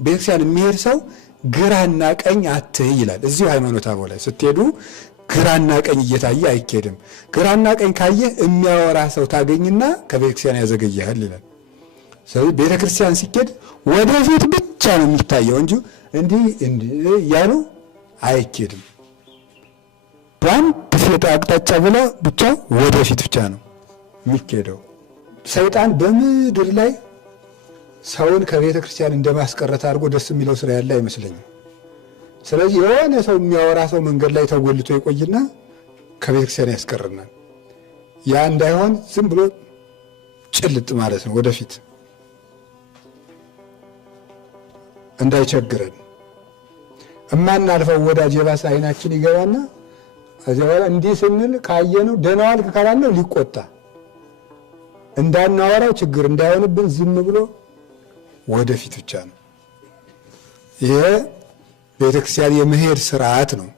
ቤተክርስቲያን የሚሄድ ሰው ግራና ቀኝ አትይ ይላል። እዚሁ ሃይማኖተ አበው ላይ ስትሄዱ ግራና ቀኝ እየታየ አይኬድም። ግራና ቀኝ ካየ የሚያወራ ሰው ታገኝና ከቤተክርስቲያን ያዘገያል ይላል። ስለዚህ ቤተክርስቲያን ሲኬድ ወደፊት ብቻ ነው የሚታየው እንጂ እንዲህ ያሉ አይኬድም። በአንድ ሴት አቅጣጫ ብላ ብቻ ወደፊት ብቻ ነው የሚኬደው። ሰይጣን በምድር ላይ ሰውን ከቤተ ክርስቲያን እንደማስቀረት አድርጎ ደስ የሚለው ስራ ያለ አይመስለኝም። ስለዚህ የሆነ ሰው የሚያወራ ሰው መንገድ ላይ ተጎልቶ ይቆይና ከቤተ ክርስቲያን ያስቀርናል። ያ እንዳይሆን ዝም ብሎ ጭልጥ ማለት ነው ወደፊት እንዳይቸግረን። እማናልፈው ወዳጅ የባሰ አይናችን ይገባና እዚያ በኋላ እንዲህ ስንል ካየነው ደህና ዋልክ ካላልነው ሊቆጣ እንዳናወራው ችግር እንዳይሆንብን ዝም ብሎ ወደፊት ብቻ ነው። ይሄ ቤተክርስቲያን የመሄድ ስርዓት ነው።